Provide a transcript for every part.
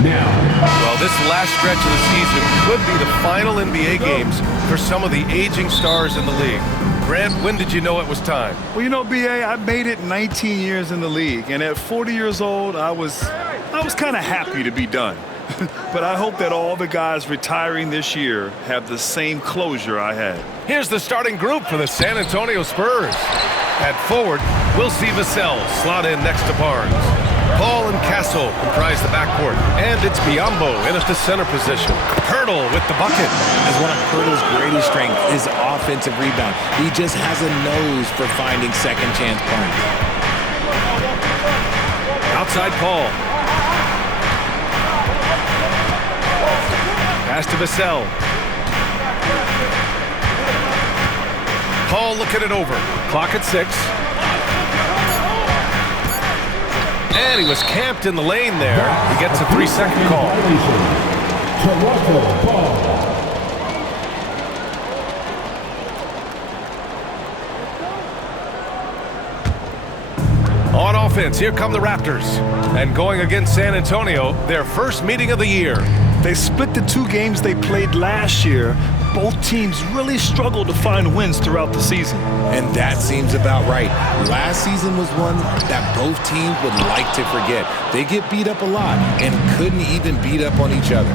Well, this last stretch of the season could be the final NBA games for some of the aging stars in the league. Grant, when did you know it was time? Well, you know, B.A., I made it 19 years in the league, and at 40 years old, I was kind of happy to be done. But I hope that all the guys retiring this year have the same closure I had. Here's the starting group for the San Antonio Spurs. At forward, we'll see Vassell slot in next to Barnes. Paul and Castle comprise the backcourt, and it's Biyombo in at the center position. Hurdle with the bucket. As one of Hurdle's greatest strengths is offensive rebound. He just has a nose for finding second chance points. Outside Paul. Pass to Vassell. Paul looking it over. Clock at 6. And he was camped in the lane there. He gets a 3-second call. On offense, here come the Raptors. And going against San Antonio, their first meeting of the year. They split the 2 games they played last year. Both teams really struggled to find wins throughout the season. And that seems about right. Last season was one that both teams would like to forget. They get beat up a lot and couldn't even beat up on each other.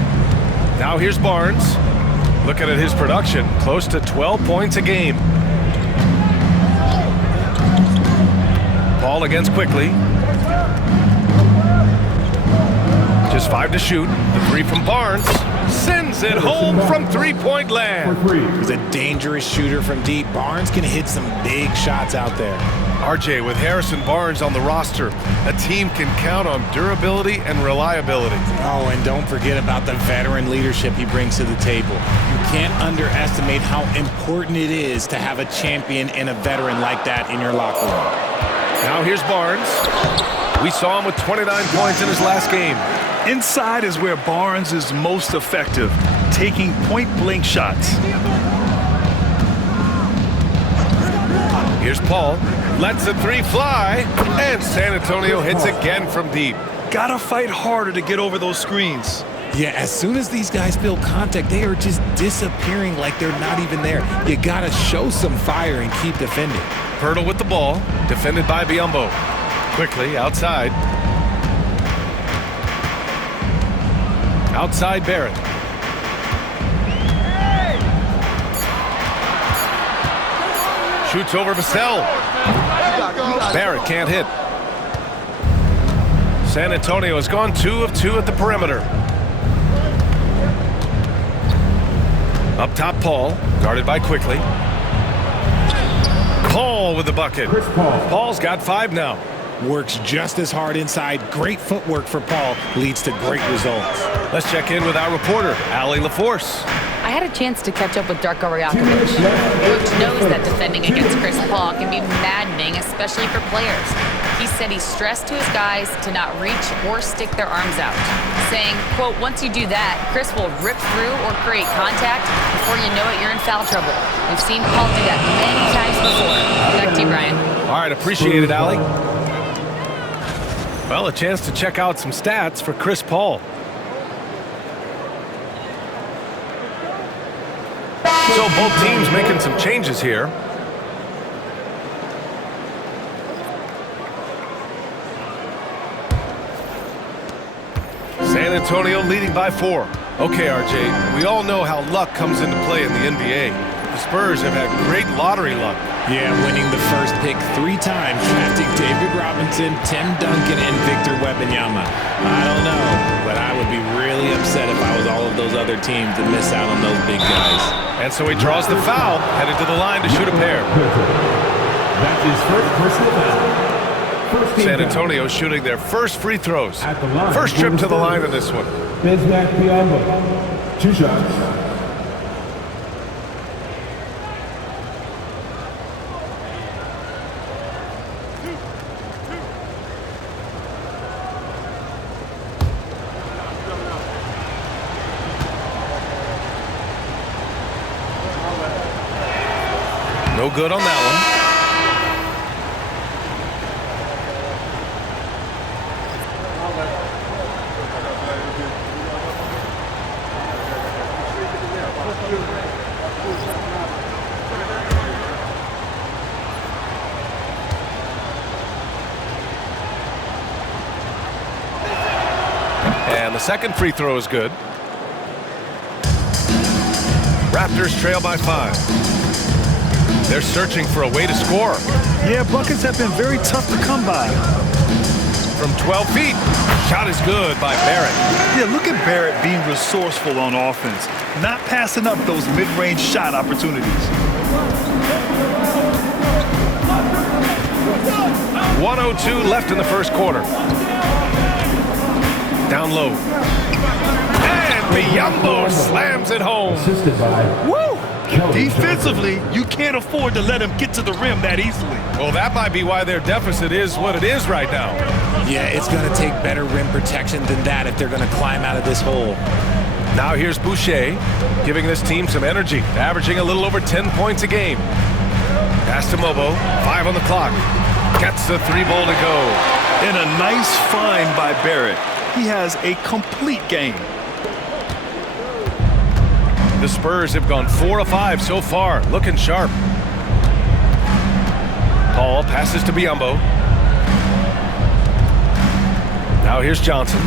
Now here's Barnes. Looking at his production, close to 12 points a game. Ball against quickly. Just 5 to shoot. The 3 from Barnes. Sends it home from three-point land. He's a dangerous shooter from deep. Barnes can hit some big shots out there. RJ, with Harrison Barnes on the roster, a team can count on durability and reliability. Oh, and don't forget about the veteran leadership he brings to the table. You can't underestimate how important it is to have a champion and a veteran like that in your locker room. Now here's Barnes. We saw him with 29 points in his last game. Inside is where Barnes is most effective, taking point-blank shots. Here's Paul. Lets the 3 fly. And San Antonio hits again from deep. Gotta fight harder to get over those screens. Yeah, as soon as these guys feel contact, they are just disappearing like they're not even there. You gotta show some fire and keep defending. Hurdle with the ball. Defended by Biyombo. Quickly outside. Outside Barrett. Shoots over Vassell. Barrett can't hit. San Antonio has gone 2 of 2 at the perimeter. Up top, Paul. Guarded by Quickly. Paul with the bucket. Paul's got 5 now. Works just as hard inside. Great footwork for Paul leads to great results. Let's check in with our reporter, Allie LaForce. I had a chance to catch up with Darko Rajakovic. Coach knows that defending against Chris Paul can be maddening, especially for players. He said he stressed to his guys to not reach or stick their arms out, saying, quote, once you do that, Chris will rip through or create contact. Before you know it, you're in foul trouble. We've seen Paul do that many times before. Back to you, Brian. All right, appreciate it, Allie. Well, a chance to check out some stats for Chris Paul. So both teams making some changes here. San Antonio leading by 4. Okay, RJ, we all know how luck comes into play in the NBA. The Spurs have had great lottery luck. Yeah, winning the first pick 3 times, drafting David Robinson, Tim Duncan, and Victor Wembanyama. I don't know, but I would be really upset if I was all of those other teams to miss out on those big guys. And so he draws the foul, headed to the line to shoot a pair. That's his first personal foul. San Antonio shooting their first free throws. First trip to the line in this one. Bismack Biyombo. 2 shots. No good on that one. And the second free throw is good. Raptors trail by 5. They're searching for a way to score. Yeah, buckets have been very tough to come by. From 12 feet, shot is good by Barrett. Yeah, look at Barrett being resourceful on offense, not passing up those mid-range shot opportunities. 1:02 left in the first quarter. Down low. And Biyombo slams it home. Assisted by Woo! Kelly Defensively, you can't afford to let him get to the rim that easily. Well, that might be why their deficit is what it is right now. Yeah, it's going to take better rim protection than that if they're going to climb out of this hole. Now here's Boucher, giving this team some energy, averaging a little over 10 points a game. Pass to Mobo, 5 on the clock. Gets the 3-ball to go. And a nice find by Barrett. He has a complete game. The Spurs have gone 4 of 5 so far, looking sharp. Paul passes to Biyombo. Now here's Johnson.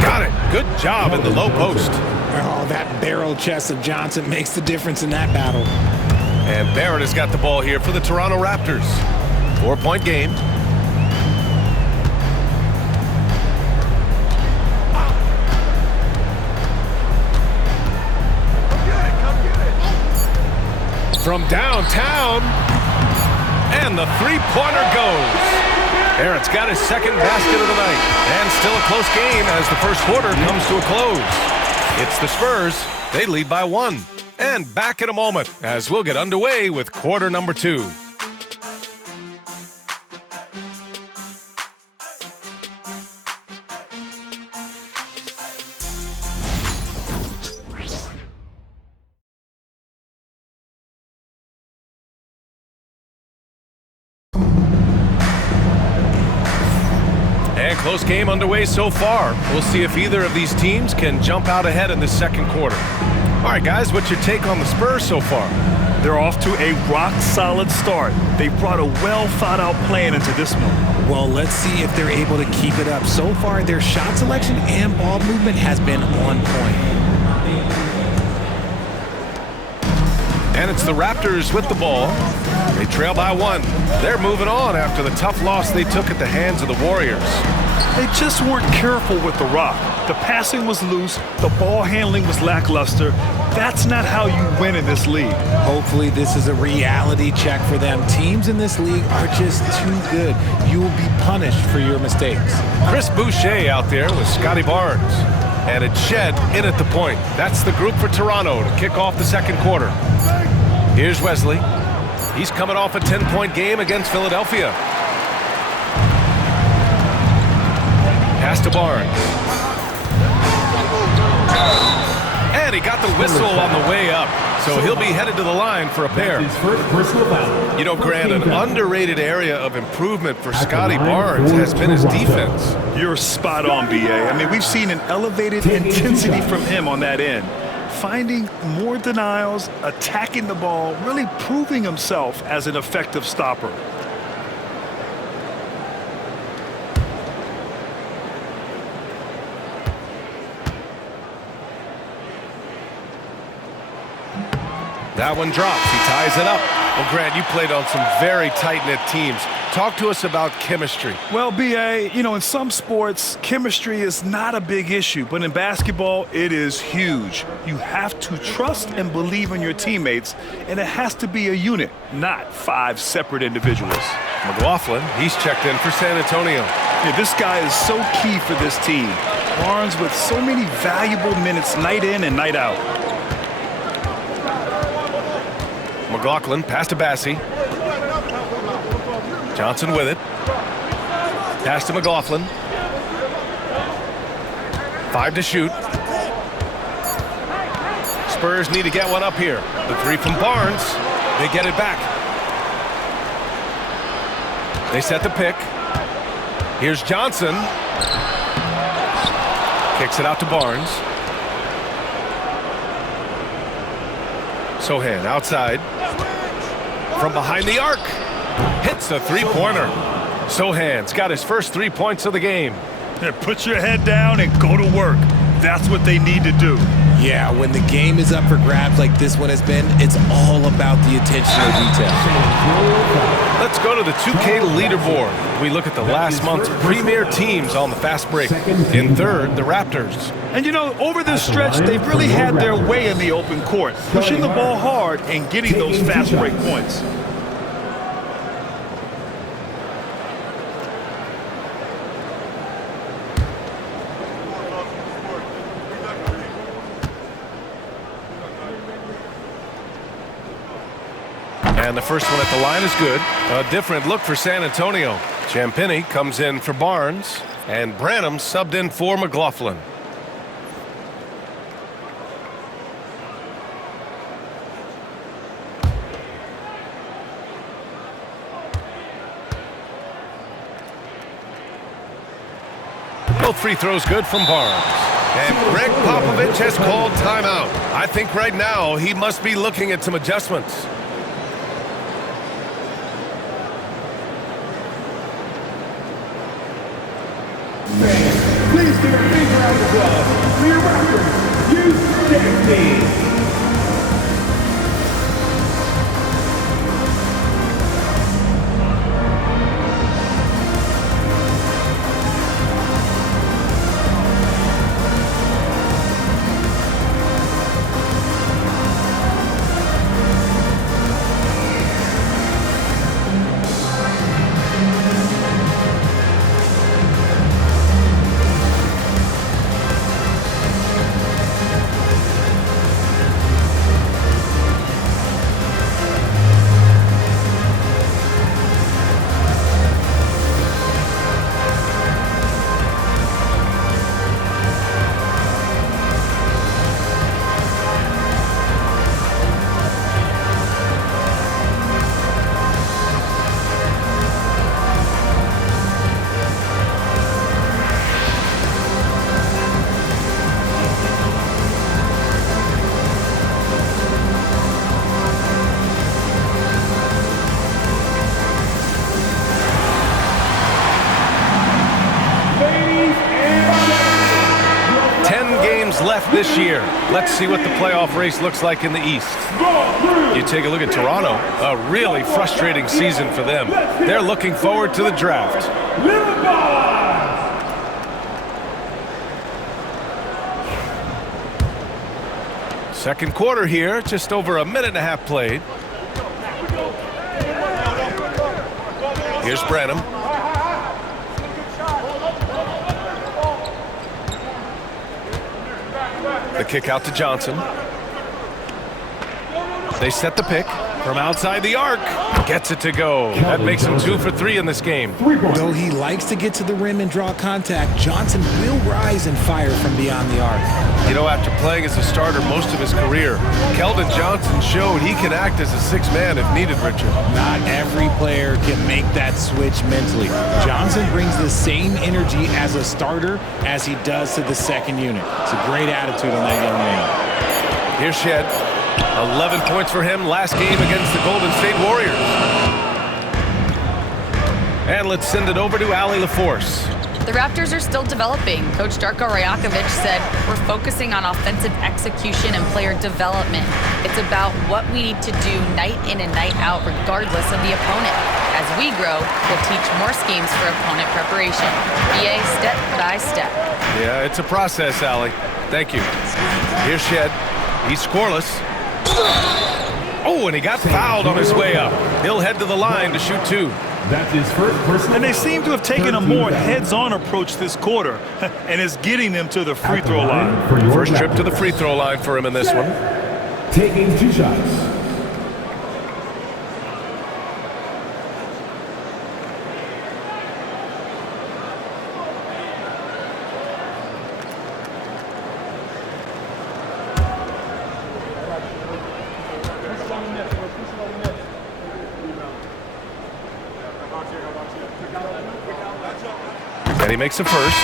Got it. Good job in the low post. Oh, that barrel chest of Johnson makes the difference in that battle. And Barrett has got the ball here for the Toronto Raptors. 4-point game. From downtown, and the three-pointer goes. Barrett's got his second basket of the night, and still a close game as the first quarter comes to a close. It's the Spurs. They lead by 1. And back in a moment as we'll get underway with quarter number 2. And close game underway so far. We'll see if either of these teams can jump out ahead in the second quarter. All right, guys, what's your take on the Spurs so far? They're off to a rock-solid start. They brought a well-thought-out plan into this one. Well, let's see if they're able to keep it up. So far, their shot selection and ball movement has been on point. And it's the Raptors with the ball. They trail by 1. They're moving on after the tough loss they took at the hands of the Warriors. They just weren't careful with the rock. The passing was loose. The ball handling was lackluster. That's not how you win in this league. Hopefully, this is a reality check for them. Teams in this league are just too good. You will be punished for your mistakes. Chris Boucher out there with Scotty Barnes. And it's Shed in at the point. That's the group for Toronto to kick off the second quarter. Here's Wesley. He's coming off a 10-point game against Philadelphia. Pass to Barnes. And he got the whistle on the way up. So he'll be headed to the line for a pair. his first personal foul. You know, Grant, an underrated area of improvement for Scotty Barnes has been his defense. You're spot on, B.A. I mean, we've seen an elevated intensity from him on that end. Finding more denials, attacking the ball, really proving himself as an effective stopper. That one drops. He ties it up. Well, Grant, you played on some very tight-knit teams. Talk to us about chemistry. Well, B.A., you know, in some sports, chemistry is not a big issue, but in basketball, it is huge. You have to trust and believe in your teammates, and it has to be a unit, not 5 separate individuals. McLaughlin, he's checked in for San Antonio. Yeah, this guy is so key for this team. Barnes with so many valuable minutes night in and night out. McLaughlin, pass to Bassie. Johnson with it. Pass to McLaughlin. 5 to shoot. Spurs need to get one up here. The 3 from Barnes. They get it back. They set the pick. Here's Johnson. Kicks it out to Barnes. Sohan outside. From behind the arc. Hits a 3-pointer. Sohan's got his first 3 points of the game. Yeah, put your head down and go to work. That's what they need to do. Yeah, when the game is up for grabs like this one has been, it's all about the attention to detail. Let's go to the 2K leaderboard. We look at the last month's premier teams on the fast break. In third, the Raptors. And you know, over this stretch, they've really had their way in the open court, pushing the ball hard and getting those fast break points. And the first one at the line is good. A different look for San Antonio. Champagnie comes in for Barnes, and Branham subbed in for McLaughlin. Both free throws good from Barnes. And Greg Popovich has called timeout. I think right now he must be looking at some adjustments. Please give a big round of applause for your Raptors, Houston. Left this year. Let's see what the playoff race looks like in the East. You take a look at Toronto, a really frustrating season for them. They're looking forward to the draft. Second quarter here, just over a minute and a half played. Here's Branham. The kick out to Johnson. They set the pick from outside the arc. Gets it to go. That makes him 2 for 3 in this game. Though he likes to get to the rim and draw contact, Johnson will rise and fire from beyond the arc. You know, after playing as a starter most of his career, Keldon Johnson showed he can act as a sixth man if needed, Richard. Not every player can make that switch mentally. Johnson brings the same energy as a starter as he does to the second unit. It's a great attitude on that young man. Here's Shed. 11 points for him last game against the Golden State Warriors. And let's send it over to Allie LaForce. The Raptors are still developing. Coach Darko Rajakovic said, "We're focusing on offensive execution and player development. It's about what we need to do night in and night out regardless of the opponent. As we grow, we'll teach more schemes for opponent preparation. BA step by step." Yeah, it's a process, Allie. Thank you. Here's Shed. He's scoreless. Oh, and he got fouled on his way up. He'll head to the line to shoot 2. That's his first personal. And they seem to have taken a more heads-on approach this quarter, and it's getting them to the free throw line. First trip to the free throw line for him in this one. Taking 2 shots. And he makes a first.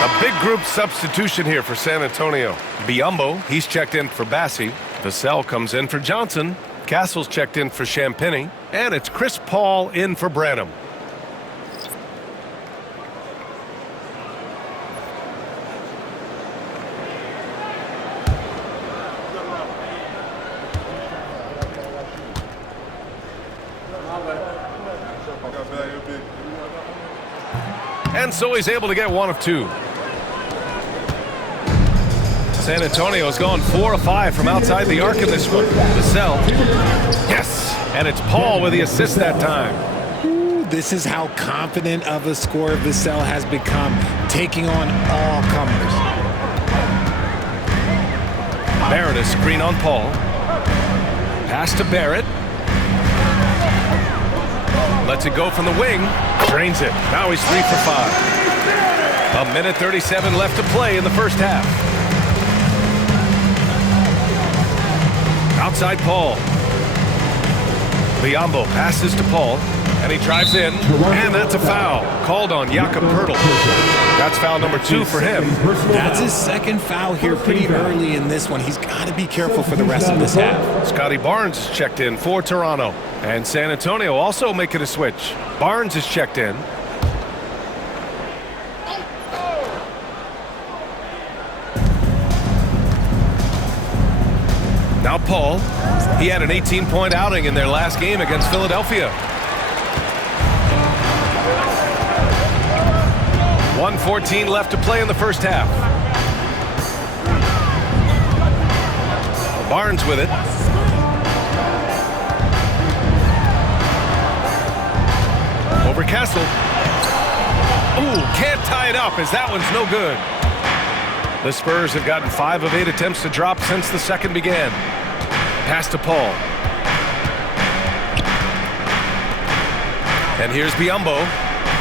A big group substitution here for San Antonio. Biyombo, he's checked in for Bassi. Vassell comes in for Johnson. Castle's checked in for Champagnie. And it's Chris Paul in for Branham. And so he's able to get one of two. San Antonio's gone 4 of 5 from outside the arc in this one. Vassell. Yes! And it's Paul with the assist that time. This is how confident of a scorer Vassell has become, taking on all comers. Barrett a screen on Paul. Pass to Barrett. Lets it go from the wing. Drains it. Now he's 3 for 5. A minute 37 left to play in the first half. Outside Paul. Biyombo passes to Paul. And he drives in, and that's a foul called on Jakob Poeltl. That's foul number 2 for him. That's his second foul here pretty early in this one. He's got to be careful for the rest of this half. Scotty Barnes is checked in for Toronto. And San Antonio also making a switch. Barnes is checked in. Now Paul. He had an 18-point outing in their last game against Philadelphia. 1:14 left to play in the first half. Barnes with it. Over Castle. Ooh, can't tie it up as that one's no good. The Spurs have gotten 5 of 8 attempts to drop since the second began. Pass to Paul. And here's Biyombo,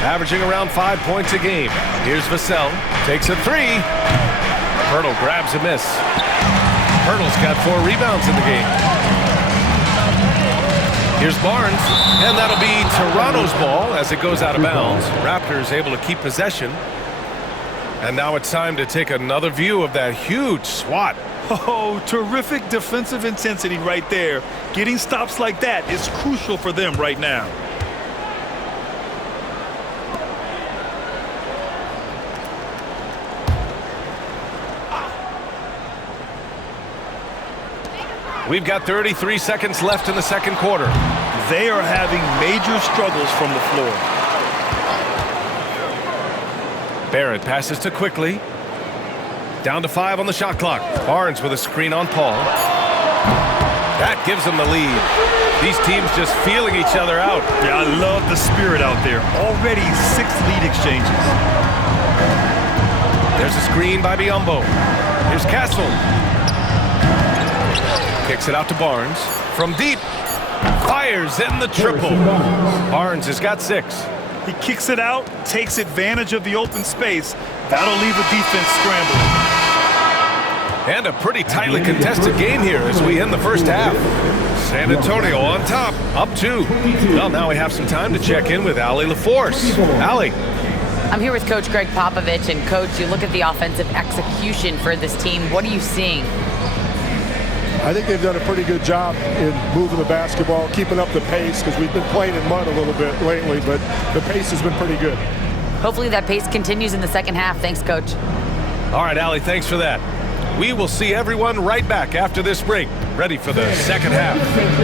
averaging around 5 points a game. Here's Vassell, takes a 3. Poeltl grabs a miss. Poeltl's got 4 rebounds in the game. Here's Barnes, and that'll be Toronto's ball as it goes out of bounds. Raptors able to keep possession. And now it's time to take another view of that huge swat. Oh, terrific defensive intensity right there. Getting stops like that is crucial for them right now. We've got 33 seconds left in the second quarter. They are having major struggles from the floor. Barrett passes to Quickly. Down to 5 on the shot clock. Barnes with a screen on Paul. That gives them the lead. These teams just feeling each other out. Yeah, I love the spirit out there. Already 6 lead exchanges. There's a screen by Biyombo. Here's Castle. Kicks it out to Barnes. From deep. Fires in the triple. Barnes has got 6. He kicks it out, takes advantage of the open space. That'll leave the defense scrambling. And a pretty tightly contested game here as we end the first half. San Antonio on top, up 2. Well, now we have some time to check in with Allie LaForce. Allie. I'm here with Coach Greg Popovich. And, Coach, you look at the offensive execution for this team. What are you seeing? I think they've done a pretty good job in moving the basketball, keeping up the pace, because we've been playing in mud a little bit lately, but the pace has been pretty good. Hopefully that pace continues in the second half. Thanks, Coach. All right, Allie, thanks for that. We will see everyone right back after this break, ready for the second half. And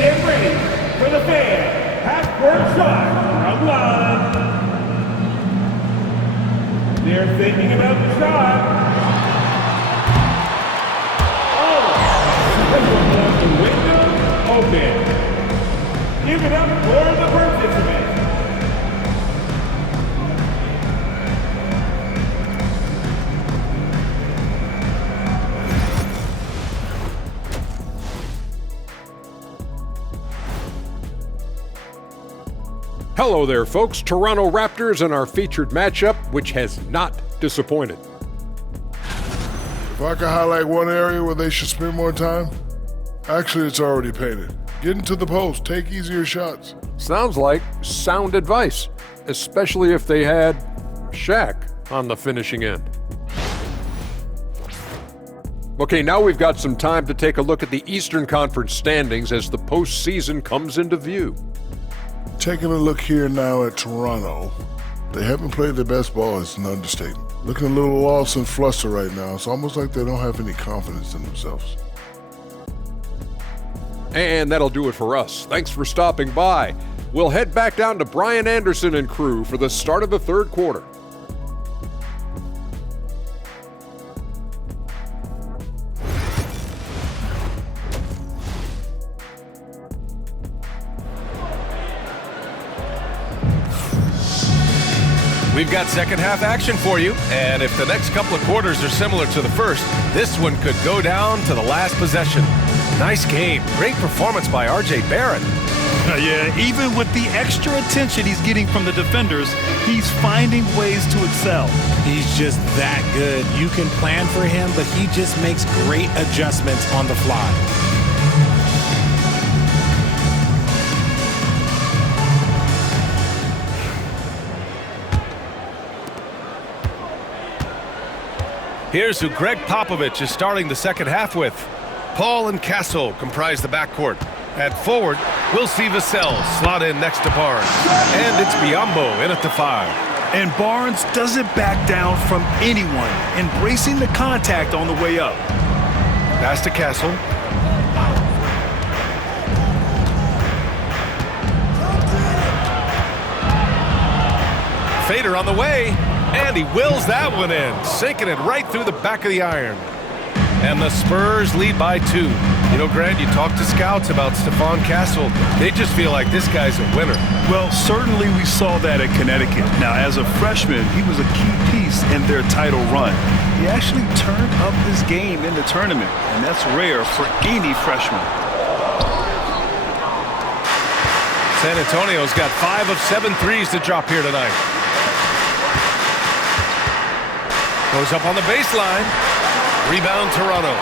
get ready for the fan half-court shot from line. They're thinking about the shot. The window open. Give it up for the participants. Hello there, folks. Toronto Raptors and our featured matchup, which has not disappointed. If I could highlight one area where they should spend more time, actually it's already painted. Get into the post, take easier shots. Sounds like sound advice, especially if they had Shaq on the finishing end. Okay, now we've got some time to take a look at the Eastern Conference standings as the postseason comes into view. Taking a look here now at Toronto, they haven't played their best ball, it's an understatement. Looking a little lost and flustered right now. It's almost like they don't have any confidence in themselves. And that'll do it for us. Thanks for stopping by. we'll head back down to Brian Anderson and crew for the start of the third quarter. We've got second half action for you, and if the next couple of quarters are similar to the first, this one could go down to the last possession. Nice game. Great performance by R.J. Barrett. Yeah, even with the extra attention he's getting from the defenders, he's finding ways to excel. He's just that good. You can plan for him, but he just makes great adjustments on the fly. Here's who Greg Popovich is starting the second half with. Paul and Castle comprise the backcourt. At forward, we'll see Vassell slot in next to Barnes. And it's Biyombo in at the 5. And Barnes doesn't back down from anyone, embracing the contact on the way up. Pass to Castle. Fader on the way. And he wills that one in, sinking it right through the back of the iron. And the Spurs lead by 2. You know, Grant, you talk to scouts about Stephon Castle. They just feel like this guy's a winner. Well, certainly we saw that at Connecticut. Now, as a freshman, he was a key piece in their title run. He actually turned up his game in the tournament, and that's rare for any freshman. San Antonio's got 5 of 7 threes to drop here tonight. Goes up on the baseline. Rebound Toronto.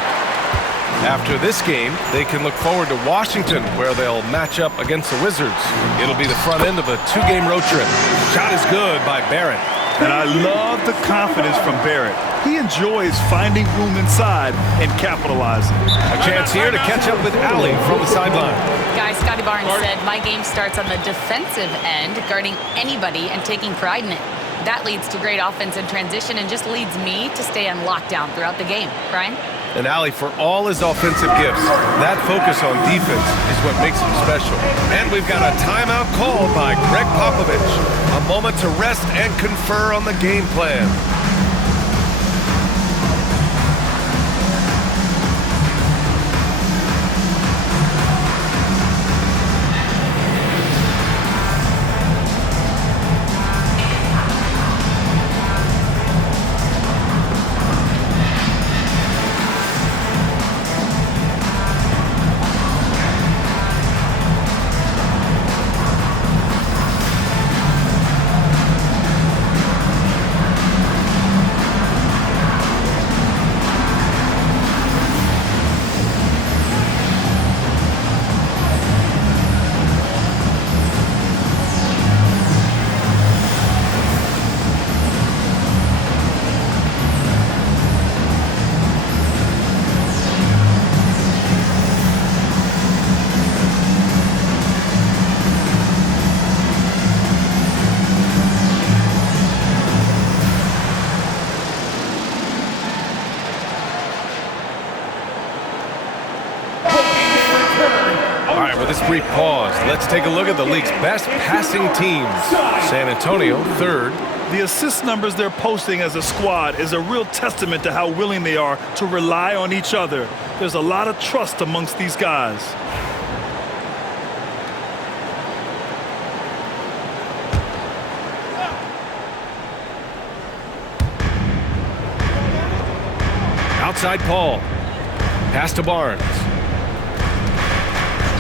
After this game, they can look forward to Washington, where they'll match up against the Wizards. It'll be the front end of a 2-game road trip. Shot is good by Barrett. And I love the confidence from Barrett. He enjoys finding room inside and capitalizing. A chance here to catch up with Allie from the sideline. Guys, Scotty Barnes said, my game starts on the defensive end, guarding anybody and taking pride in it. That leads to great offense in transition and just leads me to stay on lockdown throughout the game. Brian? And Allie, for all his offensive gifts, that focus on defense is what makes him special. And we've got a timeout called by Greg Popovich. A moment to rest and confer on the game plan. Brief pause. Let's take a look at the league's best passing teams. San Antonio, 3rd. The assist numbers they're posting as a squad is a real testament to how willing they are to rely on each other. There's a lot of trust amongst these guys. Outside Paul. Pass to Barnes.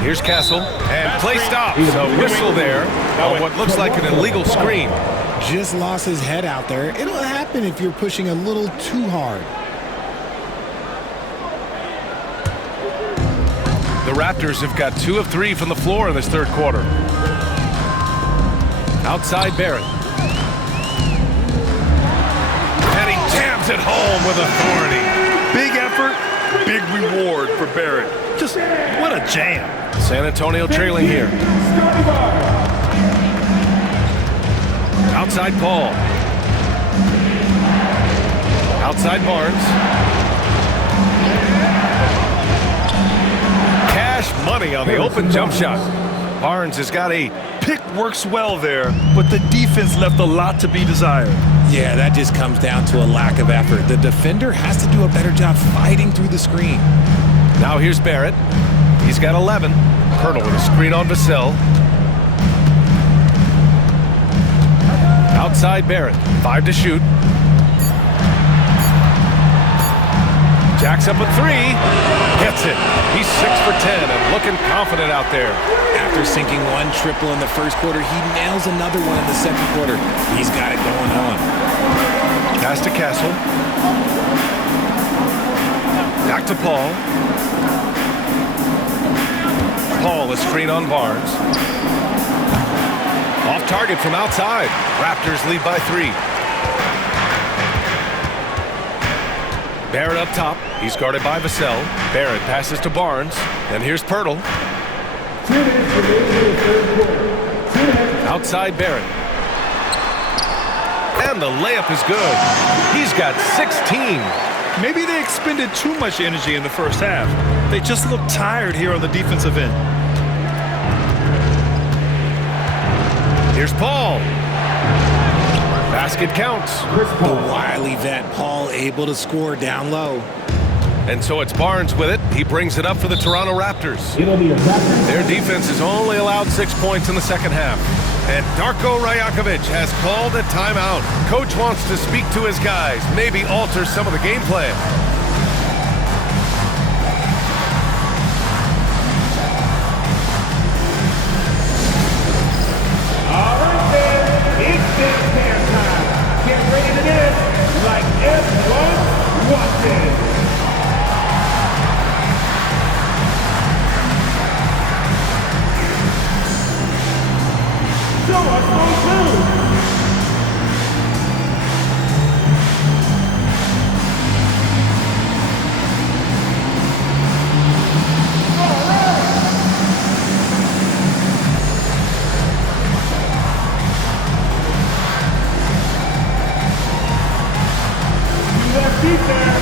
Here's Castle, and play stops. A whistle there on what looks like an illegal screen. Just lost his head out there. It'll happen if you're pushing a little too hard. The Raptors have got 2 of 3 from the floor in this third quarter. Outside Barrett. And he jams it home with authority. Big effort, big reward for Barrett. Just what a jam. San Antonio trailing here. Outside Paul. Outside Barnes. Cash money on the open jump shot. Barnes has got 8. pick works well there, but the defense left a lot to be desired. Yeah, that just comes down to a lack of effort. The defender has to do a better job fighting through the screen. Now here's Barrett. He's got 11. Colonel with a screen on Vassell. Outside Barrett. 5 to shoot. Jacks up a 3. Gets it. He's 6 for 10 and looking confident out there. After sinking one triple in the first quarter, he nails another one in the second quarter. He's got it going on. Pass to Castle. Back to Paul. Paul, a screen on Barnes. Off target from outside. Raptors lead by 3. Barrett up top. He's guarded by Vassell. Barrett passes to Barnes. And here's Pirtle. Outside Barrett. And the layup is good. He's got 16. Maybe they expended too much energy in the first half. They just look tired here on the defensive end. Here's Paul. Basket counts. The wily vet Paul able to score down low. And so it's Barnes with it. He brings it up for the Toronto Raptors. It'll be a Raptors. Their defense has only allowed 6 points in the second half. And Darko Rajakovic has called a timeout. Coach wants to speak to his guys, maybe alter some of the game plan. All right, then. It's dance time. Get ready to dance like everyone watching. Show us those moves. All right. You left feet there.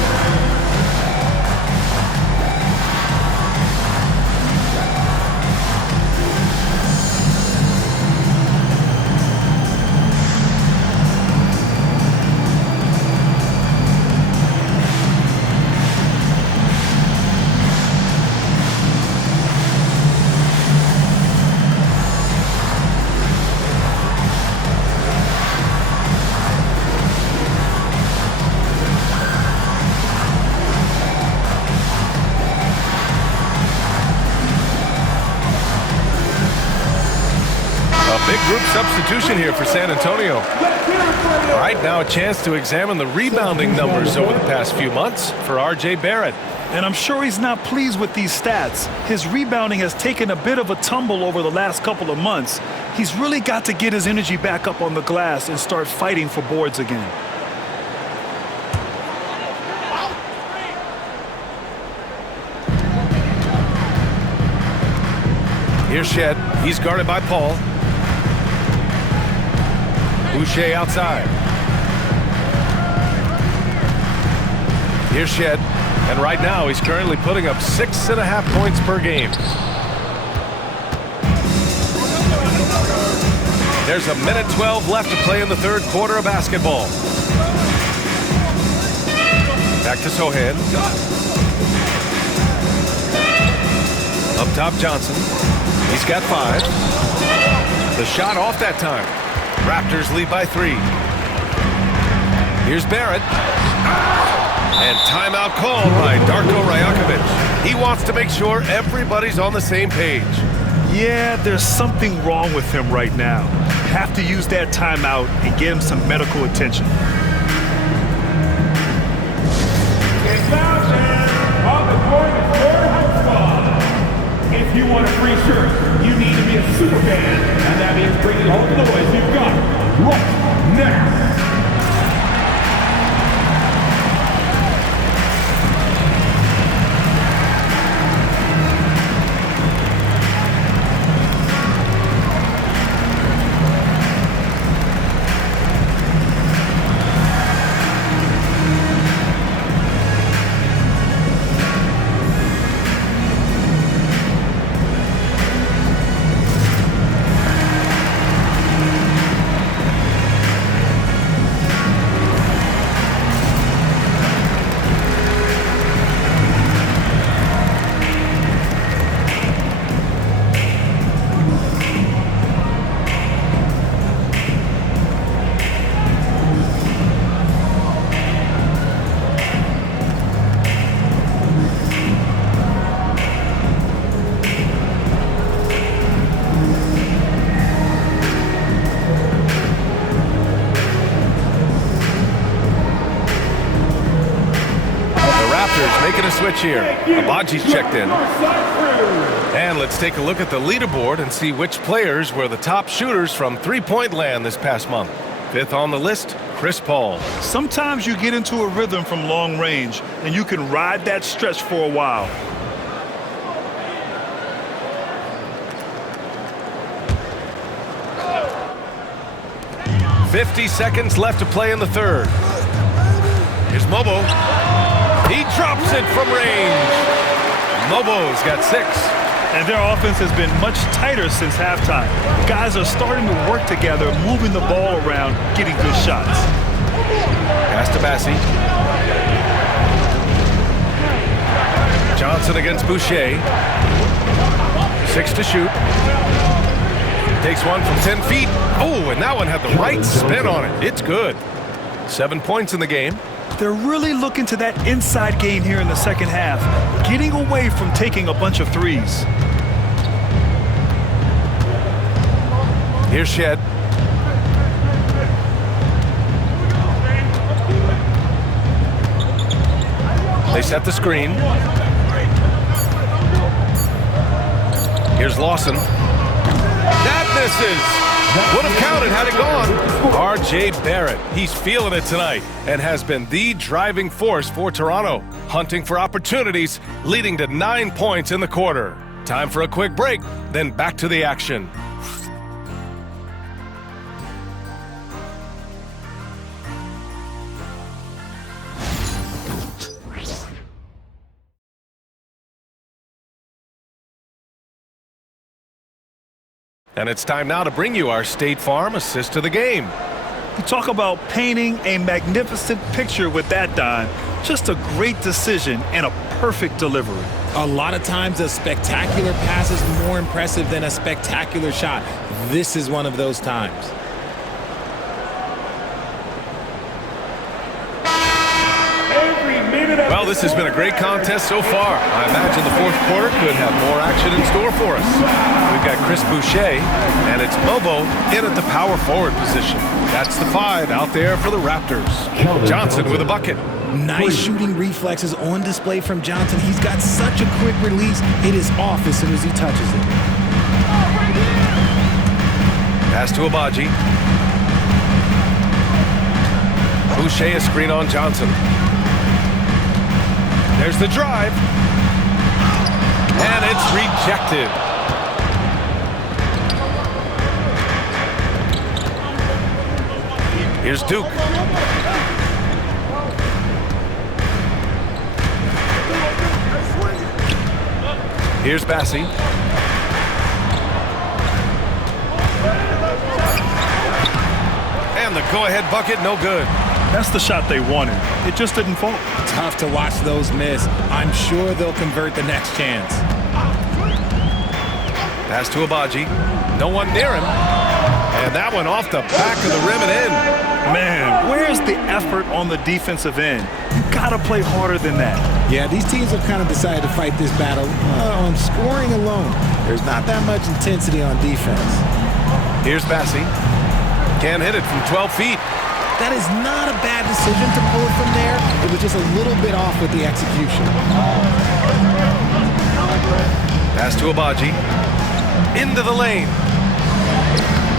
Big group substitution here for San Antonio. All right, now a chance to examine the rebounding numbers over the past few months for R.J. Barrett. And I'm sure he's not pleased with these stats. His rebounding has taken a bit of a tumble over the last couple of months. He's really got to get his energy back up on the glass and start fighting for boards again. Here's Shed. He's guarded by Paul. Boucher outside. Here's Shed. And right now, he's currently putting up 6.5 points per game. There's a minute 12 left to play in the third quarter of basketball. Back to Sohan. Up top, Johnson. He's got 5. The shot off that time. Raptors lead by 3. Here's Barrett. And timeout called by Darko Rajakovic. He wants to make sure everybody's on the same page. Yeah, there's something wrong with him right now. Have to use that timeout and get him some medical attention. It's out there on the court is your home squad. If you want a free shirt, you need to be a super fan, and that means bringing home the boys you've got right now. Raptors making a switch here. Abaji's checked in. And let's take a look at the leaderboard and see which players were the top shooters from three-point land this past month. Fifth on the list, Chris Paul. Sometimes you get into a rhythm from long range, and you can ride that stretch for a while. "50 seconds left to play in the third. Here's Mobo. He drops it from range. Mobo's got 6. And their offense has been much tighter since halftime. Guys are starting to work together, moving the ball around, getting good shots. Pass to Bassi. Johnson against Boucher. 6 to shoot. Takes one from 10 feet. Oh, and that one had the right spin on it. It's good. 7 points in the game. They're really looking to that inside game here in the second half, getting away from taking a bunch of threes. Here's Shed. They set the screen. Here's Lawson. That misses. Would have counted had it gone. R.J. Barrett, he's feeling it tonight and has been the driving force for Toronto, hunting for opportunities, leading to 9 points in the quarter. Time for a quick break, then back to the action. And it's time now to bring you our State Farm assist to the game. You talk about painting a magnificent picture with that dime. Just a great decision and a perfect delivery. A lot of times a spectacular pass is more impressive than a spectacular shot. This is one of those times. Well, this has been a great contest so far. I imagine the fourth quarter could have more action in store for us. We've got Chris Boucher, and it's Mobo in at the power forward position. That's the 5 out there for the Raptors. Johnson with a bucket. Nice shooting reflexes on display from Johnson. He's got such a quick release. It is off as soon as he touches it. Pass to Abaji. Boucher a screen on Johnson. There's the drive. And it's rejected. Here's Duke. Here's Bassi. And the go-ahead bucket, no good. That's the shot they wanted. It just didn't fall. Tough to watch those miss. I'm sure they'll convert the next chance. Pass to Abaji. No one near him. And that one off the back of the rim and in. Man, where's the effort on the defensive end? You gotta play harder than that. Yeah, these teams have kind of decided to fight this battle on scoring alone. There's not that much intensity on defense. Here's Bassi. Can't hit it from 12 feet. That is not a bad decision to pull it from there. It was just a little bit off with the execution. Pass to Abaji. Into the lane.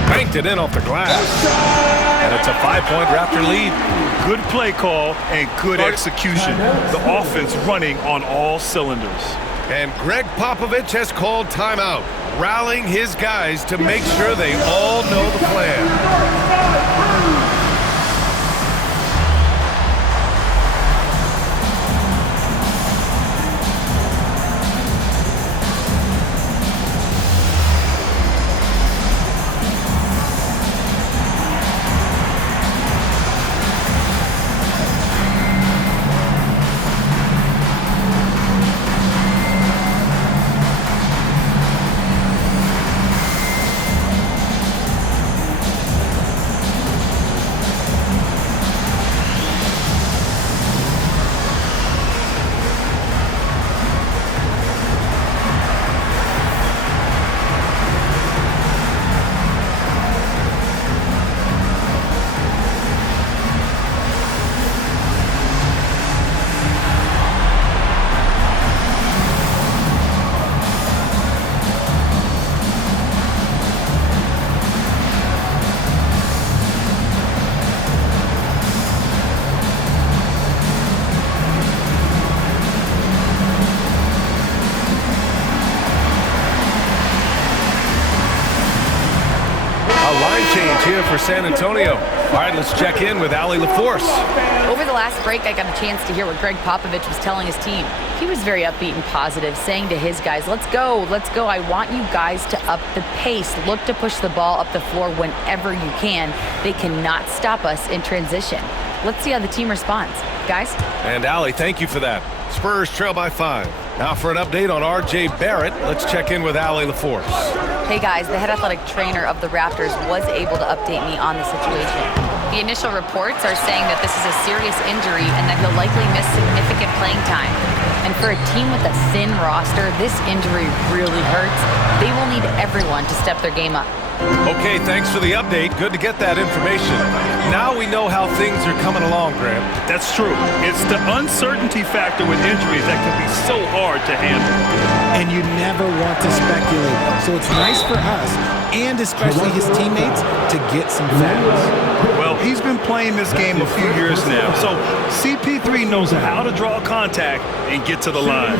Banked it in off the glass. And it's a 5-point Raptor lead. Good play call and good execution. The offense running on all cylinders. And Greg Popovich has called timeout, rallying his guys to make sure they all know the plan. here for San Antonio. All right, let's check in with Allie LaForce. Over the last break, I got a chance to hear what Greg Popovich was telling his team. He was very upbeat and positive, saying to his guys, let's go. I want you guys to up the pace. Look to push the ball up the floor whenever you can. They cannot stop us in transition. Let's see how the team responds. Guys? And Allie, thank you for that. Spurs trail by 5. Now for an update on R.J. Barrett, let's check in with Allie LaForce. Hey guys, the head athletic trainer of the Raptors was able to update me on the situation. The initial reports are saying that this is a serious injury and that he'll likely miss significant playing time. And for a team with a thin roster, this injury really hurts. They will need everyone to step their game up. Okay, thanks for the update. Good to get that information. Now we know how things are coming along, Graham. That's true. It's the uncertainty factor with injuries that can be so hard to handle. And you never want to speculate. So it's nice for us, and especially his teammates, to get some facts. Well, he's been playing this game a few years now, so CP3 knows how to draw contact and get to the line.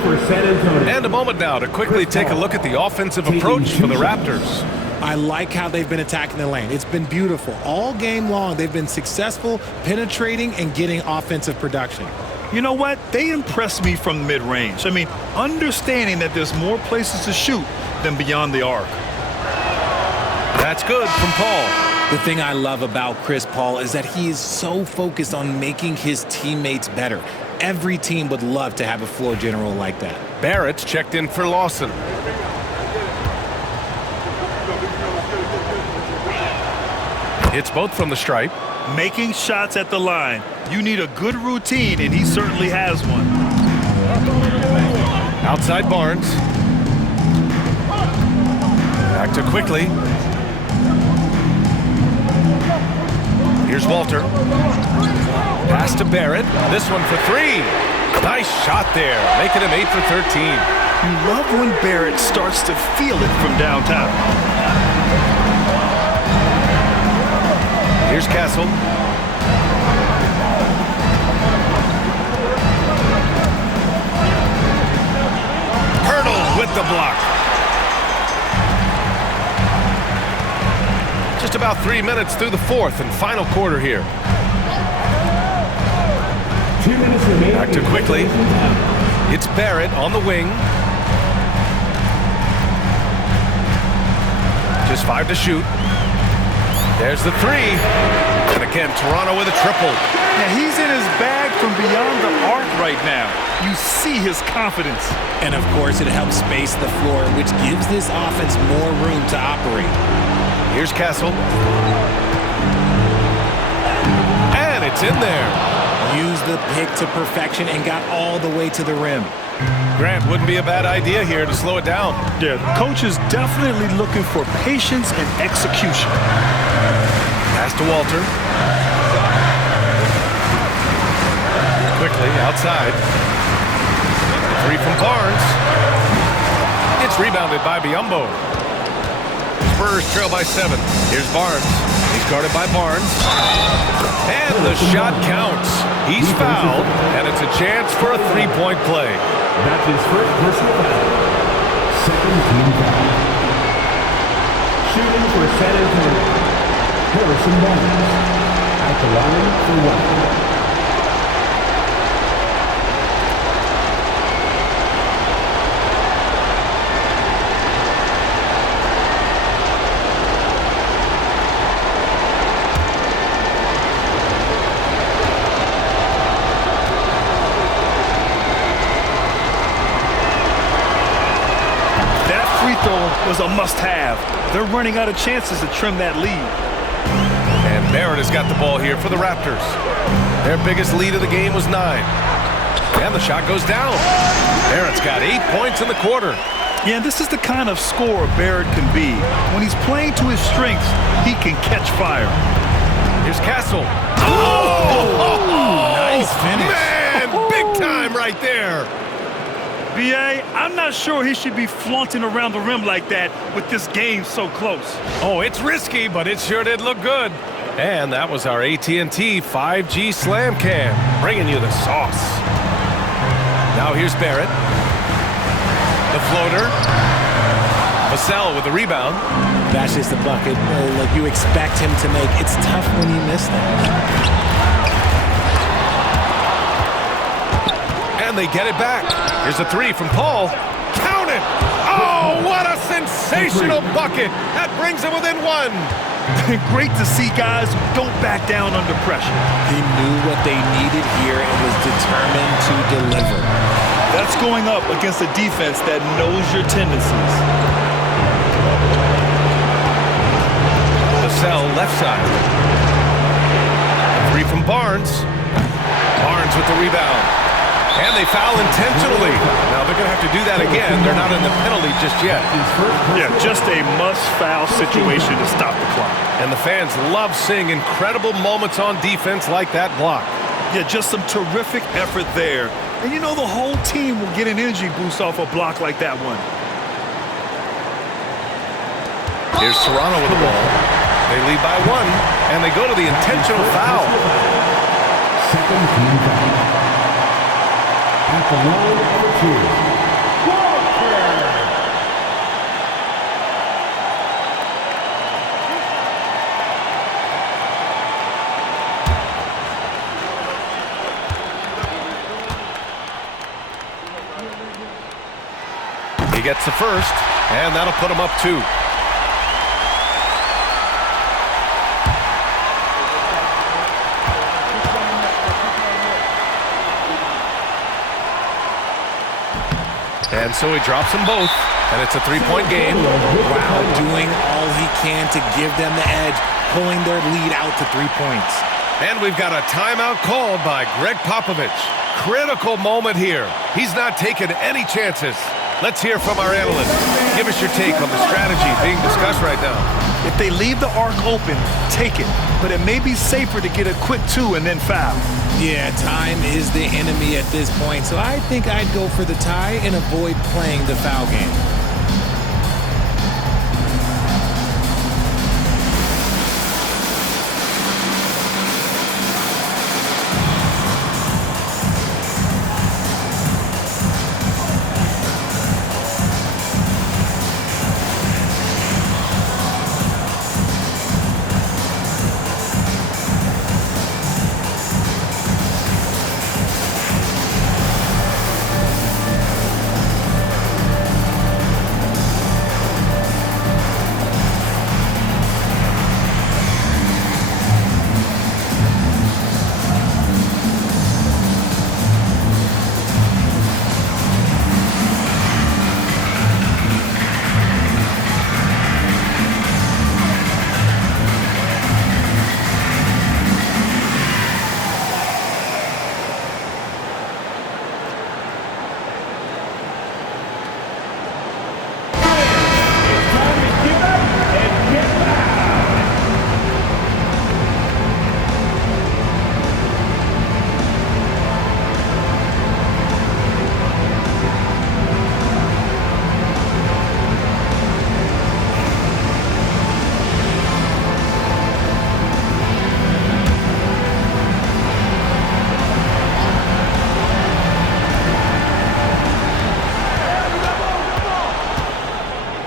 And a moment now to quickly take a look at the offensive approach for the Raptors. I like how they've been attacking the lane. It's been beautiful. All game long, they've been successful penetrating and getting offensive production. You know what? They impressed me from the mid-range. I mean, understanding that there's more places to shoot than beyond the arc. That's good from Paul. The thing I love about Chris Paul is that he is so focused on making his teammates better. Every team would love to have a floor general like that. Barrett's checked in for Lawson. It's both from the stripe. Making shots at the line. You need a good routine, and he certainly has one. Outside Barnes. Back to Quickly. Here's Walter. Pass to Barrett. This one for 3. Nice shot there, making him 8 for 13. You love when Barrett starts to feel it from downtown. Here's Castle. Hurdle with the block. Just about 3 minutes through the fourth and final quarter here. 2 minutes remaining. Back to Quickly. It's Barrett on the wing. Just 5 to shoot. There's the 3. And again, Toronto with a triple. Now, he's in his bag from beyond the arc right now. You see his confidence. And, of course, it helps space the floor, which gives this offense more room to operate. Here's Castle. And it's in there. Used the pick to perfection and got all the way to the rim. Grant, wouldn't be a bad idea here to slow it down. Yeah, the coach is definitely looking for patience and execution. Pass to Walter. Quickly outside. 3 from Barnes. It's rebounded by Biyombo. Spurs trail by 7. Here's Barnes. He's guarded by Barnes. And the shot counts. He's fouled, and it's a chance for a 3-point play. That's his first personal foul. Second team foul. Shooting for San Antonio. Harrison Barnes at the line for 1. Was a must-have. They're running out of chances to trim that lead. And Barrett has got the ball here for the Raptors. Their biggest lead of the game was 9. And the shot goes down. Barrett's got 8 points in the quarter. Yeah, this is the kind of scorer Barrett can be. When he's playing to his strengths, he can catch fire. Here's Castle. Nice finish. Man, big time right there. B.A., I'm not sure he should be flaunting around the rim like that with this game so close. Oh, it's risky, but it sure did look good. And that was our AT&T 5G Slam Cam, bringing you the sauce. Now here's Barrett. The floater. Vassell with the rebound. That's just a bucket. Like you expect him to make. It's tough when you miss that. And they get it back. Here's a three from Paul. Count it! Oh, what a sensational bucket! That brings him within one. Great to see guys who don't back down under pressure. He knew what they needed here and was determined to deliver. That's going up against a defense that knows your tendencies. Vassell left side. Three from Barnes. Barnes with the rebound. And they foul intentionally. Now they're going to have to do that again. They're not in the penalty just yet. Yeah, just a must-foul situation to stop the clock. And the fans love seeing incredible moments on defense like that block. Yeah, just some terrific effort there. And you know the whole team will get an energy boost off a block like that one. Here's Toronto with the ball. They lead by one, and they go to the intentional foul. Second team foul. At the line for two. He gets the first, and that'll put him up two. And so he drops them both, and it's a three-point game. Wow, doing all he can to give them the edge, pulling their lead out to 3 points. And we've got a timeout called by Greg Popovich. Critical moment here. He's not taking any chances. Let's hear from our analyst. Give us your take on the strategy being discussed right now. If they leave the arc open, take it. But it may be safer to get a quick two and then foul. Yeah, time is the enemy at this point, so I think I'd go for the tie and avoid playing the foul game.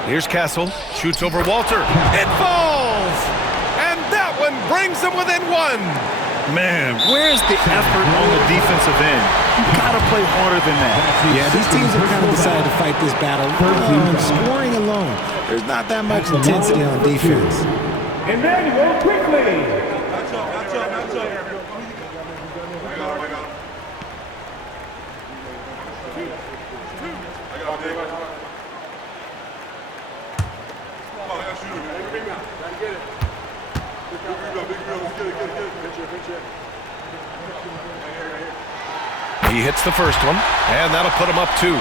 Here's Castle, shoots over Walter. It falls! And that one brings them within one. Man, where's the effort on the defensive end? You gotta play harder than that. Yeah, these teams have kind of decided to fight this battle on scoring alone. There's not that much intensity on defense. Emmanuel quickly. He hits the first one, and that'll put him up two.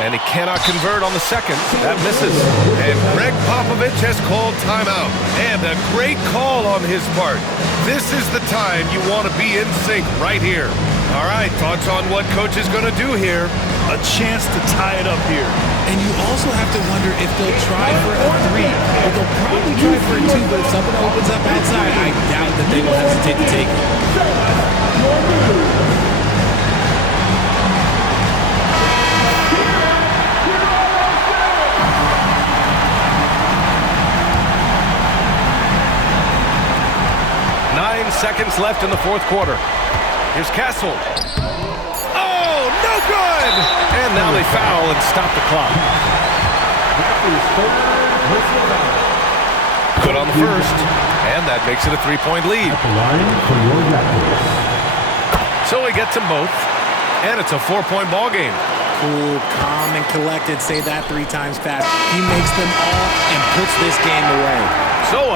And he cannot convert on the second. That misses. And Greg Popovich has called timeout. And a great call on his part. This is the time you want to be in sync right here. All right, thoughts on what coach is going to do here? a chance to tie it up here. And you also have to wonder if they'll try for a 3. But they'll probably try for a 2, but if someone opens up outside, I doubt that they will hesitate to take it. 9 seconds left in the fourth quarter. Here's Castle. Oh, no good! And now they foul and stop the clock. Good on the first, and that makes it a 3-point lead. So he gets them both, and it's a 4-point ball game. Cool, calm, and collected. Say that 3 times fast. He makes them all and puts this game away. So